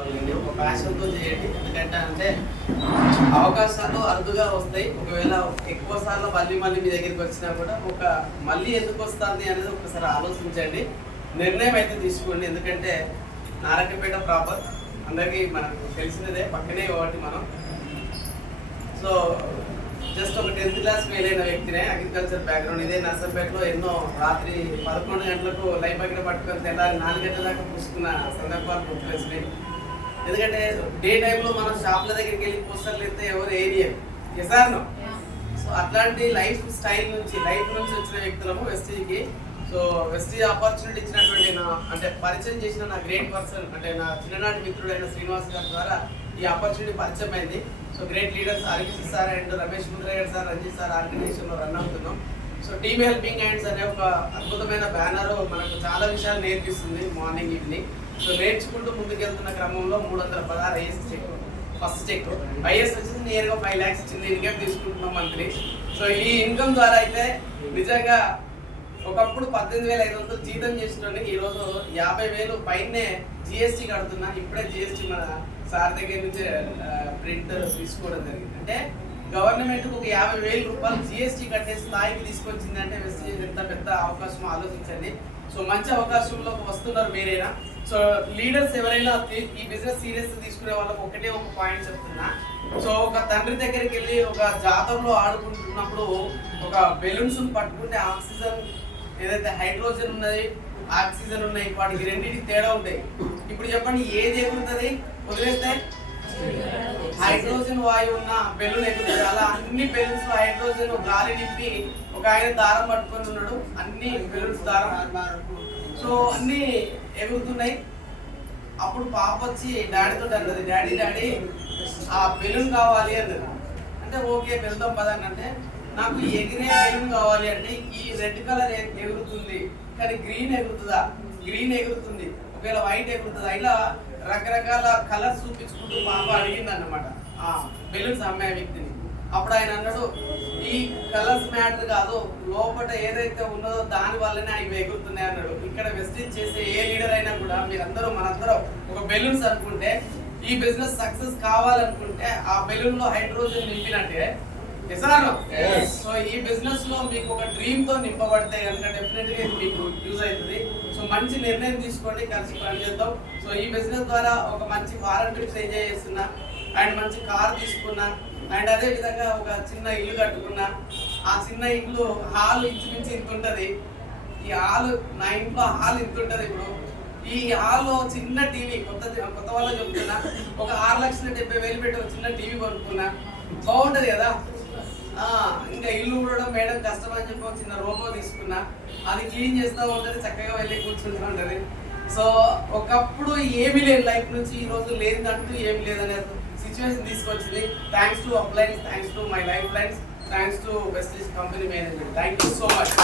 ఒక ప్యాషన్తో చేయండి. ఎందుకంటే అవకాశాలు అరుదుగా వస్తాయి. ఒకవేళ ఎక్కువ సార్లు మళ్ళీ మీ దగ్గరికి వచ్చినా కూడా మళ్ళీ ఎందుకు వస్తుంది అనేది ఒకసారి ఆలోచించండి. నిర్ణయం అయితే తీసుకోండి. ఎందుకంటే నారాయణపేట ప్రాపర్ అందరికీ మనకు తెలిసినదే, పక్కనే కాబట్టి మనం సో జస్ట్ ఒక 10th క్లాస్ ఫెయిల్ అయిన వ్యక్తినే, అగ్రికల్చర్ బ్యాక్గ్రౌండ్. ఇదే నర్సంపేటలో ఎన్నో రాత్రి 11 గంటలకు లైఫ్ బకెట్ పట్టుకొని తెల్లారి 4 గంటల దాకా పూసుకున్న సందర్భాలు గుర్తుకొచ్చినాయి. ఎందుకంటే డే టైంలో మనం షాప్ల దగ్గరికి వెళ్ళి పోస్టర్లు ఎత్తే ఎవరు ఏరియర్ ఎసార్నో. సో అట్లాంటి లైఫ్ స్టైల్ నుంచి వచ్చిన వ్యక్తులము వెస్టీజ్కి. సో వెస్టీజ్ ఆపర్చునిటీ ఇచ్చినటువంటి అంటే పరిచయం చేసిన నా గ్రేట్ పర్సన్, అంటే నా చిన్ననాటి మిత్రుడైన శ్రీనివాస్ గారి ద్వారా ఈ ఆపర్చునిటీ పరిచయం అయింది. So great leaders Arijit sir and Ramesh Mudragad sir, Ranjit sir ఆర్గనైజేషన్లో రన్ అవుతున్నాం. సో టీమ్ హెల్పింగ్ హ్యాండ్స్ అనే ఒక అద్భుతమైన బ్యానర్ మనకు చాలా విషయాలు నేర్పిస్తుంది మార్నింగ్ ఈవినింగ్. సో నేర్చుకుంటూ ముందుకెళ్తున్న క్రమంలో 316 is check, first check is వచ్చేసి నియర్గా 5 lakhs ఇచ్చింది. ఇన్కమ్ తీసుకుంటున్నాం మంత్లీ. సో ఈ ఇన్కమ్ ద్వారా అయితే నిజంగా ఒకప్పుడు 18,500 జీతం చేసిన ఈరోజు 50,000 పైనే జిఎస్టీ కడుతున్నా. ఇప్పుడే జిఎస్టీ మన సార్ దగ్గర నుంచి ప్రింట్ తీసుకోవడం జరిగింది. అంటే గవర్నమెంట్ ఒక 50,000 రూపాయలు జిఎస్టీ కట్టే స్థాయికి తీసుకొచ్చింది. అంటే వెస్టీజ్ ఎంత పెద్ద అవకాశం ఆలోచించండి. సో మంచి అవకాశంలో వస్తున్నారు మీరైనా. సో లీడర్స్ ఎవరైనా ఈ బిజినెస్ సీరియస్ తీసుకునే వాళ్ళకి ఒక పాయింట్ చెప్తున్నా. సో ఒక తండ్రి దగ్గరికి వెళ్ళి ఒక జాతరలో ఆడుకుంటున్నప్పుడు ఒక బెలూన్స్ పట్టుకుంటే ఆక్సిజన్ ఏదైతే హైడ్రోజన్ ఉన్నది, ఆక్సిజన్ ఉన్నాయి, వాటికి రెండింటికి తేడా ఉంటాయి. ఇప్పుడు చెప్పండి, ఏది ఎగురుతుంది? వదిలేస్తే హైడ్రోజన్ వాయువు ఉన్న బెలూన్ ఎగురుతుంది. అలా అన్ని బెలూన్స్ లో హైడ్రోజన్ గాలి నింపి ఒక ఆయన దారం పట్టుకొని ఉన్నాడు, అన్ని బెలూన్స్ దారం. సో అన్ని ఎగురుతున్నాయి. అప్పుడు పాప వచ్చి డాడీతో అన్నది, డాడీ ఆ బెలూన్ కావాలి అన్నది. అంటే ఓకే వెళ్దాం పదండి. అంటే నాకు ఎగిరే బెలూన్ కావాలి అంటే ఈ రెడ్ కలర్ ఎగురుతుంది కానీ గ్రీన్ ఎగురుతుందా? గ్రీన్ ఎగురుతుంది. ఒకవేళ వైట్ ఎగురుతుందా? ఇలా రకరకాల కలర్స్ చూపించుకుంటూ పాప అడిగింది అన్నమాట ఆ బెలూన్స్ అమ్మే వ్యక్తిని. అప్పుడు ఆయన అన్నాడు, ఈ కలర్స్ మ్యాటర్ కాదు, లోపల ఏదైతే ఉన్నదో దాని వల్లనే అవి ఎగురుతున్నాయి అన్నాడు. ఇక్కడ వెస్టీజ్ చేసే ఏ లీడర్ అయినా కూడా మనందరం ఒక బెలూన్స్ అనుకుంటే, ఈ బిజినెస్ సక్సెస్ కావాలనుకుంటే ఆ బెలూన్ లో హైడ్రోజన్ నింపినట్టే. సో ఈ బిజినెస్ లో మీకు ఒక డ్రీమ్ తో నింపబడితే కనుక డెఫినెట్ గా ఇది మీకు యూజ్ అవుతుంది. సో మంచి నిర్ణయం తీసుకోండి, కలిసి పనిచేద్దాం. సో ఈ బిజినెస్ ద్వారా ఒక మంచి ఫారెన్ ట్రిప్స్ ఎంజాయ్ చేస్తున్నా, అండ్ మంచి కార్ తీసుకున్నా, అండ్ అదే విధంగా ఒక చిన్న ఇల్లు కట్టుకున్నా. ఆ చిన్న ఇల్లు హాల్ ఇంచుమించి ఇంత ఉంటుంది. ఈ హాల్ నా ఇంట్లో హాల్ ఇంత ఉంటుంది. ఇప్పుడు ఈ హాల్లో చిన్న టీవీ కొత్త వాళ్ళు చెప్తున్నా, ఒక 6,70,000 పెట్టి ఒక చిన్న టీవీ కొనుక్కున్నా. బాగుంటది కదా. ఇంకా ఇల్లు ఊడడం మేడం కష్టం అని చెప్పి ఒక చిన్న రోబో తీసుకున్నా. అది క్లీన్ చేస్తూ ఉంటుంది, చక్కగా వెళ్ళి కూర్చుంటూ ఉంటుంది. సో ఒకప్పుడు ఏమీ లేదు లైఫ్ నుంచి, ఈ రోజు లేదంటూ ఏమి లేదనే సిచ్యువేషన్ తీసుకొచ్చింది. Thanks to appliances, thanks to my life lines, thanks to Vestige company management. Thank you so much.